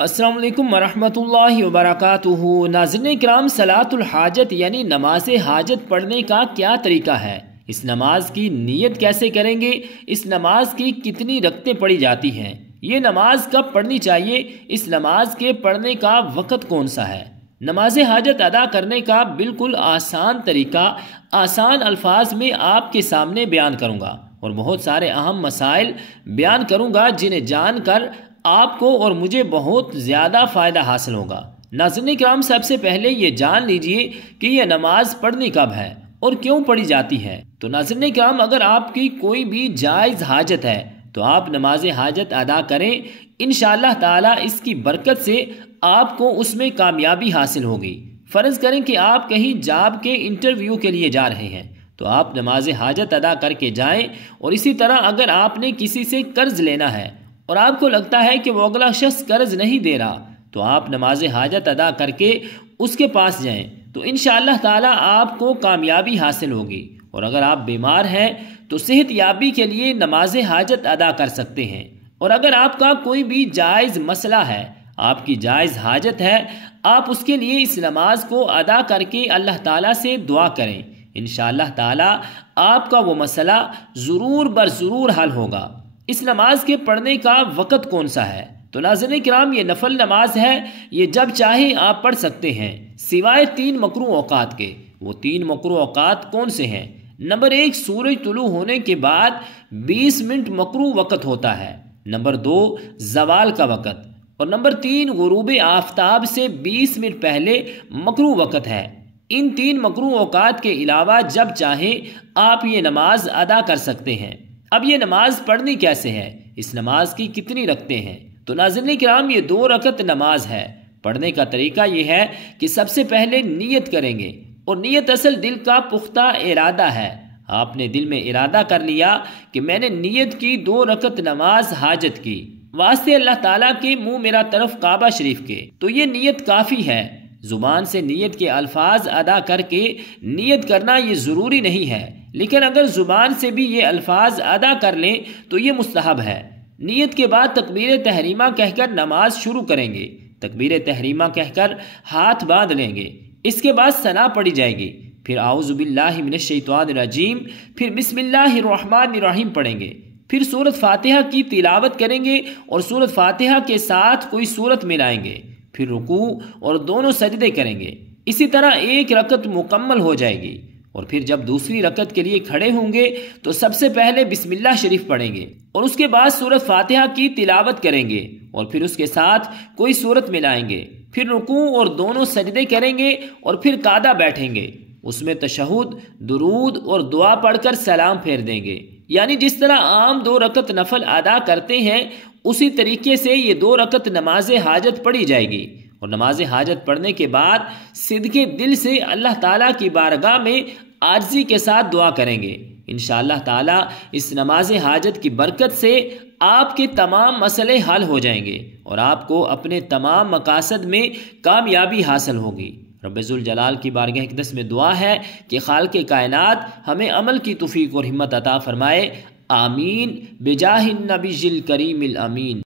السلام علیکم ورحمۃ اللہ وبرکاتہ۔ ناظرین کرام، صلاۃ الحاجت یعنی نماز حاجت پڑھنے کا کیا طریقہ ہے؟ اس نماز کی نیت کیسے کریں گے؟ اس نماز کی کتنی رکعتیں پڑھی جاتی ہیں؟ یہ نماز کب پڑھنی چاہیے؟ اس نماز کے پڑھنے کا وقت کون سا ہے؟ نماز حاجت ادا کرنے کا بالکل آسان طریقہ آسان الفاظ میں آپ کے سامنے بیان کروں گا، اور بہت سارے اہم مسائل بیان کروں گا جنہیں جان کر آپ کو اور مجھے بہت زیادہ فائدہ حاصل ہوگا۔ ناظرین کرام، سب سے پہلے یہ جان لیجئے کہ یہ نماز پڑھنی کب ہے اور کیوں پڑھی جاتی ہے۔ تو ناظرین کرام، اگر آپ کی کوئی بھی جائز حاجت ہے تو آپ نماز حاجت ادا کریں، انشاءاللہ تعالی اس کی برکت سے آپ کو اس میں کامیابی حاصل ہوگی۔ فرض کریں کہ آپ کہیں جاب کے انٹرویو کے لیے جا رہے ہیں تو آپ نماز حاجت ادا کر کے جائیں، اور اسی طرح اگر آپ نے کسی سے قرض لینا ہے اور آپ کو لگتا ہے کہ وہ اگلا شخص قرض نہیں دے رہا تو آپ نماز حاجت ادا کر کے اس کے پاس جائیں تو انشاءاللہ تعالی آپ کو کامیابی حاصل ہوگی۔ اور اگر آپ بیمار ہیں تو صحت یابی کے لیے نماز حاجت ادا کر سکتے ہیں۔ اور اگر آپ کا کوئی بھی جائز مسئلہ ہے، آپ کی جائز حاجت ہے، آپ اس کے لیے اس نماز کو ادا کر کے اللہ تعالیٰ سے دعا کریں، انشاءاللہ تعالی آپ کا وہ مسئلہ ضرور بر ضرور حل ہوگا۔ اس نماز کے پڑھنے کا وقت کون سا ہے؟ تو ناظرین کرام، یہ نفل نماز ہے، یہ جب چاہے آپ پڑھ سکتے ہیں سوائے 3 مکروہ اوقات کے۔ وہ 3 مکروہ اوقات کون سے ہیں؟ نمبر 1، سورج طلوع ہونے کے بعد 20 منٹ مکروہ وقت ہوتا ہے۔ نمبر 2، زوال کا وقت، اور نمبر 3، غروب آفتاب سے 20 منٹ پہلے مکروہ وقت ہے۔ ان 3 مکروہ اوقات کے علاوہ جب چاہیں آپ یہ نماز ادا کر سکتے ہیں۔ اب یہ نماز پڑھنی کیسے ہے؟ اس نماز کی کتنی رکعتیں ہیں؟ تو ناظرین کرام، یہ 2 رکعت نماز ہے۔ پڑھنے کا طریقہ یہ ہے کہ سب سے پہلے نیت کریں گے، اور نیت اصل دل کا پختہ ارادہ ہے۔ آپ نے دل میں ارادہ کر لیا کہ میں نے نیت کی 2 رکعت نماز حاجت کی، واسطے اللہ تعالیٰ کے منہ میرا طرف کعبہ شریف کے، تو یہ نیت کافی ہے۔ زبان سے نیت کے الفاظ ادا کر کے نیت کرنا یہ ضروری نہیں ہے، لیکن اگر زبان سے بھی یہ الفاظ ادا کر لیں تو یہ مستحب ہے۔ نیت کے بعد تکبیر تحریمہ کہہ کر نماز شروع کریں گے۔ تکبیر تحریمہ کہہ کر ہاتھ باندھ لیں گے، اس کے بعد ثنا پڑھی جائے گی، پھر اعوذ باللہ من الشیطان الرجیم، پھر بسم اللہ الرحمن الرحیم پڑھیں گے، پھر سورۃ فاتحہ کی تلاوت کریں گے اور سورۃ فاتحہ کے ساتھ کوئی سورت ملائیں گے، پھر رکوع اور دونوں سجدے کریں گے۔ اسی طرح 1 رکعت مکمل ہو جائے گی، اور پھر جب دوسری رکعت کے لیے کھڑے ہوں گے تو سب سے پہلے بسم اللہ شریف پڑھیں گے، اور اس کے بعد سورۃ فاتحہ کی تلاوت کریں گے، اور پھر اس کے ساتھ کوئی سورت ملائیں گے، پھر رکوع اور دونوں سجدے کریں گے، اور پھر قعدہ بیٹھیں گے، اس میں تشہد، درود اور دعا پڑھ کر سلام پھیر دیں گے۔ یعنی جس طرح عام 2 رکعت نفل ادا کرتے ہیں اسی طریقے سے یہ 2 رکعت نماز حاجت پڑھی جائے گی، اور نماز حاجت پڑھنے کے بعد صدقے دل سے اللہ تعالیٰ کی بارگاہ میں عاجزی کے ساتھ دعا کریں گے۔ انشاءاللہ تعالیٰ اس نماز حاجت کی برکت سے آپ کے تمام مسئلے حل ہو جائیں گے، اور آپ کو اپنے تمام مقاصد میں کامیابی حاصل ہوگی۔ رب ذوالجلال کی بارگاہ اقدس میں دعا ہے کہ خالق کائنات ہمیں عمل کی توفیق اور ہمت عطا فرمائے، آمین، بجاہ النبی الکریم الامین۔